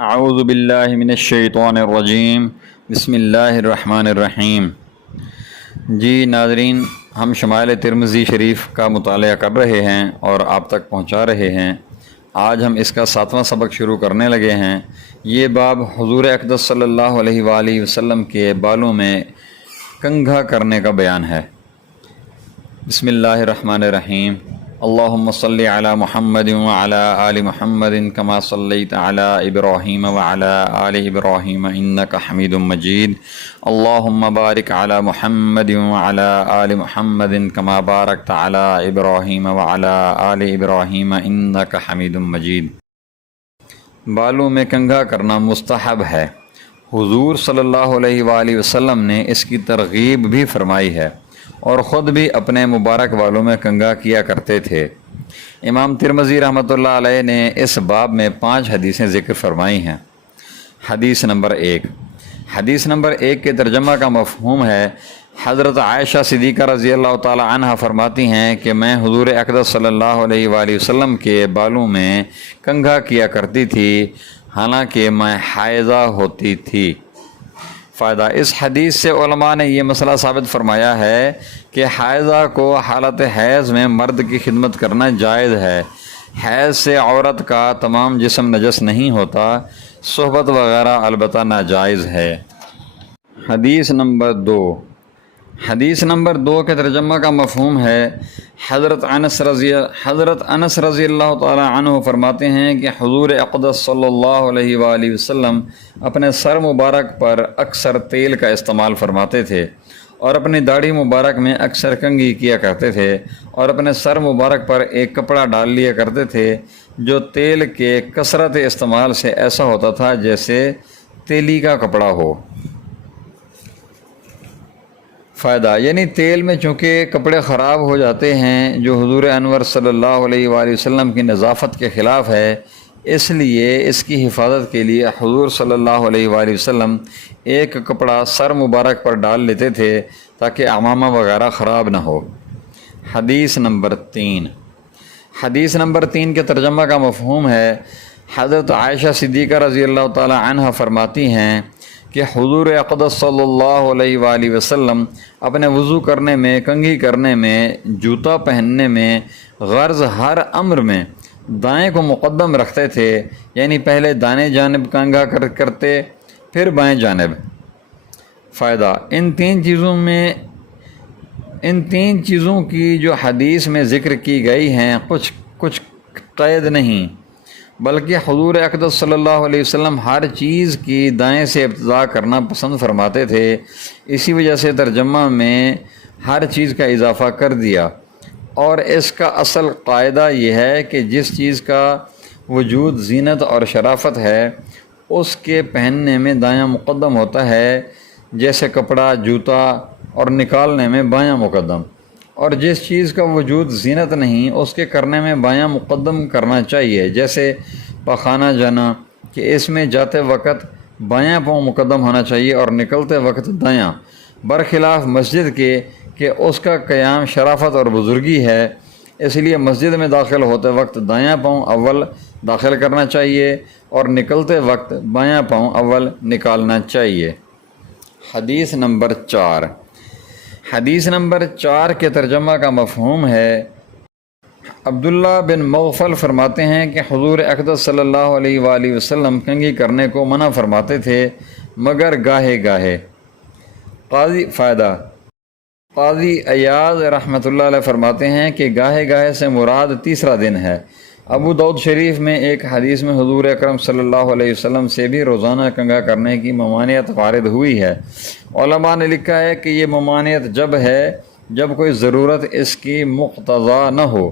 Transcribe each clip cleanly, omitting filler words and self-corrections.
اعوذ باللہ من الشیطان الرجیم بسم اللہ الرحمن الرحیم۔ جی ناظرین، ہم شمائل ترمذی شریف کا مطالعہ کر رہے ہیں اور آپ تک پہنچا رہے ہیں۔ آج ہم اس کا 7واں سبق شروع کرنے لگے ہیں۔ یہ باب حضور اقدس صلی اللہ علیہ وآلہ وسلم کے بالوں میں کنگھا کرنے کا بیان ہے۔ بسم اللہ الرحمن الرحیم۔ اللہم صلی علی محمد وعلی آل محمد کما صلیت علی ابراہیم وعلی آل ابراہیم انک حمید مجید۔ اللہم بارک علی محمد وعلی آل محمد کما بارکت علی ابراہیم وعلی آل ابراہیم انک حمید مجید۔ بالوں میں کنگھا کرنا مستحب ہے۔ حضور صلی اللہ علیہ وآلہ وسلم نے اس کی ترغیب بھی فرمائی ہے اور خود بھی اپنے مبارک بالوں میں کنگھا کیا کرتے تھے۔ امام ترمذی رحمۃ اللہ علیہ نے اس باب میں 5 حدیثیں ذکر فرمائی ہیں۔ حدیث نمبر 1۔ حدیث نمبر 1 کے ترجمہ کا مفہوم ہے، حضرت عائشہ صدیقہ رضی اللہ تعالی عنہ فرماتی ہیں کہ میں حضور اقدس صلی اللہ علیہ وآلہ وسلم کے بالوں میں کنگھا کیا کرتی تھی حالانکہ میں حائضہ ہوتی تھی۔ فائدہ: اس حدیث سے علماء نے یہ مسئلہ ثابت فرمایا ہے کہ حائضہ کو حالت حیض میں مرد کی خدمت کرنا جائز ہے۔ حیض سے عورت کا تمام جسم نجس نہیں ہوتا، صحبت وغیرہ البتہ ناجائز ہے۔ حدیث نمبر 2۔ حدیث نمبر 2 کے ترجمہ کا مفہوم ہے، حضرت انس رضی اللہ تعالی عنہ فرماتے ہیں کہ حضور اقدس صلی اللہ علیہ وآلہ وسلم اپنے سر مبارک پر اکثر تیل کا استعمال فرماتے تھے اور اپنی داڑھی مبارک میں اکثر کنگھی کیا کرتے تھے اور اپنے سر مبارک پر ایک کپڑا ڈال لیا کرتے تھے جو تیل کے کثرت استعمال سے ایسا ہوتا تھا جیسے تیلی کا کپڑا ہو۔ فائدہ: یعنی تیل میں چونکہ کپڑے خراب ہو جاتے ہیں جو حضور انور صلی اللہ علیہ وآلہ وسلم کی نظافت کے خلاف ہے، اس لیے اس کی حفاظت کے لیے حضور صلی اللہ علیہ وآلہ وسلم ایک کپڑا سر مبارک پر ڈال لیتے تھے تاکہ عمامہ وغیرہ خراب نہ ہو۔ حدیث نمبر 3۔ حدیث نمبر 3 کے ترجمہ کا مفہوم ہے، حضرت عائشہ صدیقہ رضی اللہ تعالی عنہ فرماتی ہیں کہ حضور اقدس صلی اللہ علیہ وآلہ وسلم اپنے وضو کرنے میں، کنگھی کرنے میں، جوتا پہننے میں، غرض ہر امر میں دائیں کو مقدم رکھتے تھے، یعنی پہلے دائیں جانب کنگھا کرتے پھر بائیں جانب۔ فائدہ: ان تین چیزوں کی جو حدیث میں ذکر کی گئی ہیں کچھ قید نہیں، بلکہ حضور اقدس صلی اللہ علیہ وسلم ہر چیز کی دائیں سے ابتدا کرنا پسند فرماتے تھے، اسی وجہ سے ترجمہ میں ہر چیز کا اضافہ کر دیا۔ اور اس کا اصل قاعدہ یہ ہے کہ جس چیز کا وجود زینت اور شرافت ہے اس کے پہننے میں دایاں مقدم ہوتا ہے، جیسے کپڑا، جوتا، اور نکالنے میں بایاں مقدم، اور جس چیز کا وجود زینت نہیں اس کے کرنے میں بایاں مقدم کرنا چاہیے، جیسے پخانہ جانا کہ اس میں جاتے وقت بایاں پاؤں مقدم ہونا چاہیے اور نکلتے وقت دایاں، برخلاف مسجد کے کہ اس کا قیام شرافت اور بزرگی ہے، اس لیے مسجد میں داخل ہوتے وقت دایاں پاؤں اول داخل کرنا چاہیے اور نکلتے وقت بایاں پاؤں اول نکالنا چاہیے۔ حدیث نمبر 4۔ حدیث نمبر 4 کے ترجمہ کا مفہوم ہے، عبداللہ بن مغفل فرماتے ہیں کہ حضور اقدس صلی اللہ علیہ وآلہ وسلم کنگھی کرنے کو منع فرماتے تھے مگر گاہے گاہے۔ قاضی عیاض رحمۃ اللہ علیہ فرماتے ہیں کہ گاہے گاہے سے مراد تیسرا دن ہے۔ ابو داؤد شریف میں ایک حدیث میں حضور اکرم صلی اللہ علیہ وسلم سے بھی روزانہ کنگھا کرنے کی ممانعت وارد ہوئی ہے۔ علماء نے لکھا ہے کہ یہ ممانعت جب کوئی ضرورت اس کی مقتضا نہ ہو،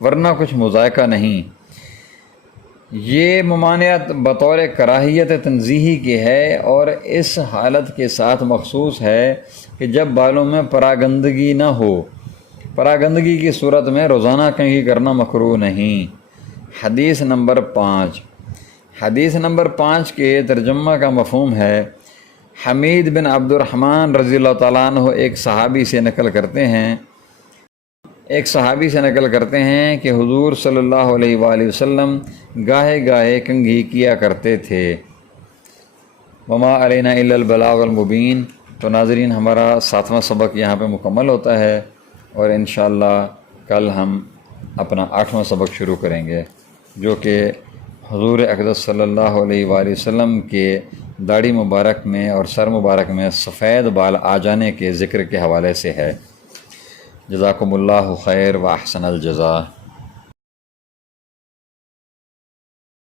ورنہ کچھ مذائقہ نہیں۔ یہ ممانعت بطور کراہیت تنزیہی کی ہے اور اس حالت کے ساتھ مخصوص ہے کہ جب بالوں میں پراگندگی نہ ہو۔ پراگندگی کی صورت میں روزانہ کنگھی کرنا مکروہ نہیں۔ حدیث نمبر 5۔ حدیث نمبر 5 کے ترجمہ کا مفہوم ہے، حمید بن عبد الرحمن رضی اللہ تعالیٰ عنہ ایک صحابی سے نقل کرتے ہیں ایک صحابی سے نقل کرتے ہیں کہ حضور صلی اللہ علیہ وآلہ وسلم گاہے گاہے کنگھی کیا کرتے تھے۔ وما علینا الا البلاغ المبین۔ تو ناظرین، ہمارا 7واں سبق یہاں پہ مکمل ہوتا ہے، اور انشاءاللہ کل ہم اپنا 8واں سبق شروع کریں گے، جو کہ حضور اقدس صلی اللہ علیہ وآلہ وسلم کے داڑھی مبارک میں اور سر مبارک میں سفید بال آ جانے کے ذکر کے حوالے سے ہے۔ جزاکم اللہ خیر و احسن الجزا۔